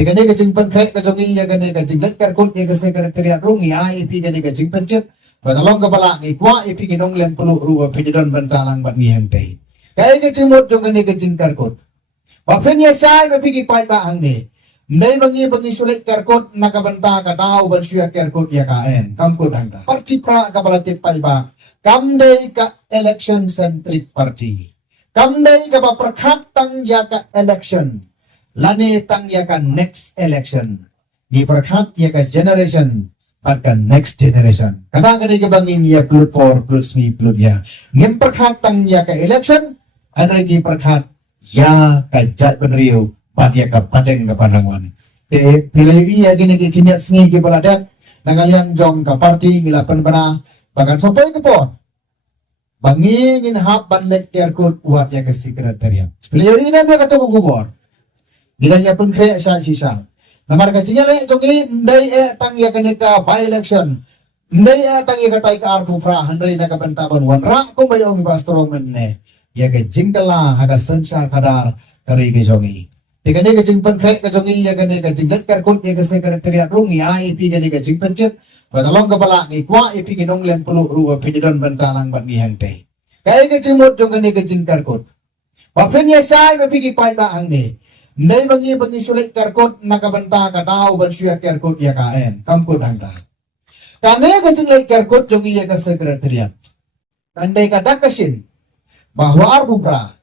Tikane ka jing penkrek ka jongi ya gane ka jing letkar kut ya ka sekretariat rungi IP gane ka jing pencet batalong ka pala ngi kwa IP ginong lem pelu ruwa pinidon bentalang bat mi hangtei kai ka jimot jong gane ka jing karkut ba pen ya sai ba pigi pai ba hang ni nei bangi sulit karkut nakabenta ka dau ban syua karkut ya ka en kam kut hang ta parti pra ka pala pai ba kam dei ka election centric party kam dei ka ba prakhat tang ya ka election lani tang ya ka next election di perkat ya ka generation pada next generation kata kata ke bangin ya plut for plut smi plut ya ngim perkat tang ya ka election ada di perkat ya ka jat benriu pat ya ka padeng ka pandangan te pilih ya gini kini smi ke baladat nangaliang jong ka party ngilapan bana bahkan sampai ke por bangin hap banlek terkut buat ya ke sekretariat pilih ini dia kata kubur Gilanya pun kaya siya sisa. Namar kacinya le jongi ndai tang ya kaneka by election. Ndai tang ya katai ka artu fra handai na kabantaban wan ra ko bayong ibastro menne. Ya ke jingkala haga sensar kadar kari ke jongi. Tikane ke jing pankre ke jongi ya kaneka jinglet kar kun ya ke sekretariat rungi IP gane ke jing pencet. Batalong ka pala ngi kwa IP ginong lem pelu ruwa pinidon bentalang bat mi hangtei. Kai ke jingmot jong gane ke jing karkut. Ba pen ya sai ba pigi pai ba hang ni. Nei bangi sulit karkut nakabenta ka dau ban syua karkut ya ka en kam kut hang ta kane ka jinglai karkut jongi ya ka sekretariat kandai ka dakasin bahwa arbubra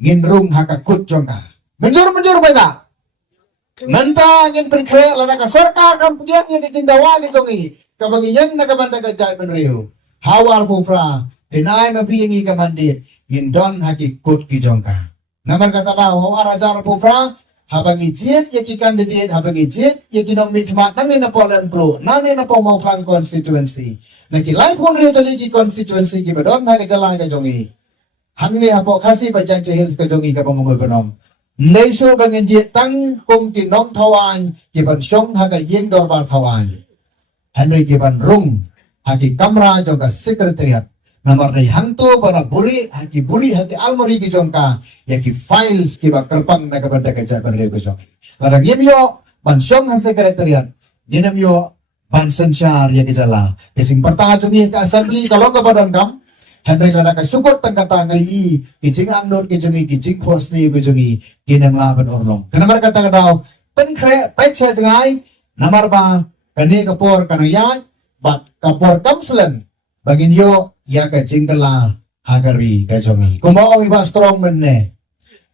nginrung hakakut jongka menjur ba ta nanta ngin perkre lana ka sarkar kam pudian ya ka jingdawa ke jongi ka bangi yang nakabenta ka jai ban riu hawar bubra tinai mapiingi ka mandit ngin don hakikut ki jongka Namar kata tahu arajar pupra habang ijit ya ki candidate habang ijit ya ki nom mitmat nang na polan pro nang na po mau fang constituency naki life pun rio tali ki constituency ki badon ha ka jalan ka jongi hang ni apo kasi ba jang hills ka jongi ka pangumul benom nei so bang ijit tang kong ki nom thawan ki ban syong ha ka yeng dor bar thawan Henry ki ban rung ha ki kamra jong ka sekretariat Namar dari hantu bara buri hati almari ki jongka ya ki files ki ba kerpang na kabanda ka jaban reu jong larang yemyo ban syong ha sekretariat yenemyo ban sensyar ya ki jala sing pertama jumi ka assembly kalau ka badan kam Henry lana ka syukur tang kata ngai ki jing angnor ki jongi ki jing force ni ki jongi kinam la ban orlong kanamar kata daw pen kre pecha jangai namar ba kani kapor kanayat bat kapor kamslen bagin yo ya ka jingkala hagari ka jongi kumao iba strong menne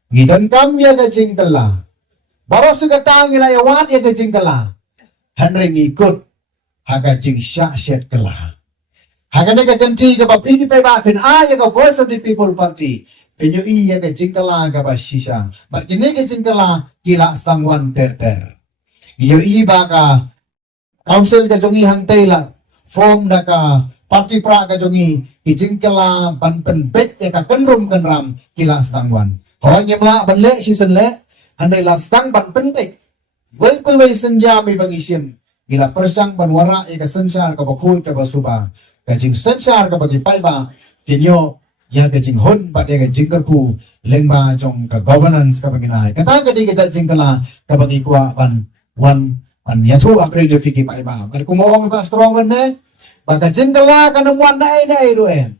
ngidan kam ya ka jingkala baro suka tangi la yawan ya ka jingkala Henry ngikut haga jing syet kala haga ne ka ganti ka papini pe ba ken ya ka voice of the people party penyo ya ka jingkala ka ba shisha but kini ka jingkala kila sangwan terter iyo iba ka council ka jongi hangtay la form na ka parti pra ka jongi ijingkala ban penbet ya ka kenrum kenram kila stangwan ho nyemla banle season le andai la stang ban pentek wei pe senja me bangisim gila persang ban wara ya ka sensar ka bakul ka basuba ka jing sensar ka bagi pai ba tinyo ya ka jing hon ba ya ka jingkerku lengba jong ka governance ka baginai kata ka di ka jingkala ka bagi kwa ban wan pan yathu apre jo fiki pai ba kan kumawang ba strong ne baka jingkala kanamuan na iruem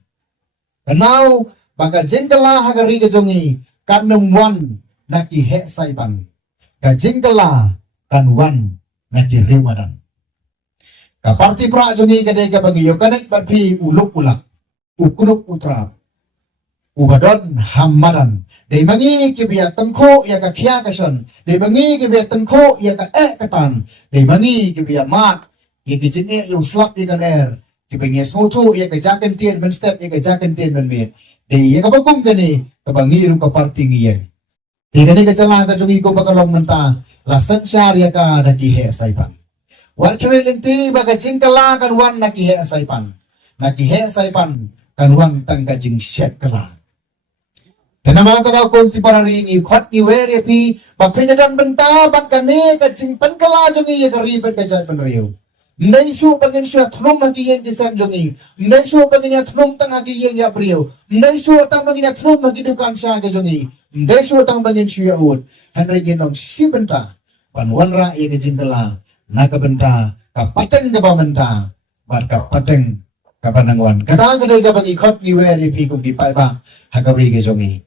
kanau baka jingkala hagari ka jongi kanamuan na ki he saipan ka jingkala kanwan na ki riwadan ka parti pra jongi kadai ka bangi yo kanek batpi uluk ulak ukunuk utrap ubadon hamadan dei mangi ki biak tengko ya ka khia kason dei mangi ki biak tengko ya ka katan dei mangi ki biak mat ki jing yung slap di kan air ki penges mutu ya ka jaken tien men step ya ka jaken tien men me dei ya ka bagum kani ka bangi ru ka parti ngiye dei kani ka chala ka jongi ko bakalong menta la sanchar ya ka na ki he saipan wal kwelinti baga jingkala kan wan na ki he saipan kan wan tang ka jing shet kala Tanamang tanaw kung ti pararingi kwat ni weri pi paprinyadan benta bangkane ka jing pankala jongi ya ka ribet ka jay panriyo Ndai su pagin siya thnum hagiyen di sam jongi ndai su pagin ya thnum tang hagiyen ya priyo ndai su tang pagin ya thnum hagidukan siya ka jongi ndai su tang pagin siya ut hanray ginong sibenta panwan ra ye ke jintela nakabenta kapateng ke pamenta bat kapateng kapanangwan kata gede ka bagi khot ni wer ye pi kum di pai ba hakari ke jongi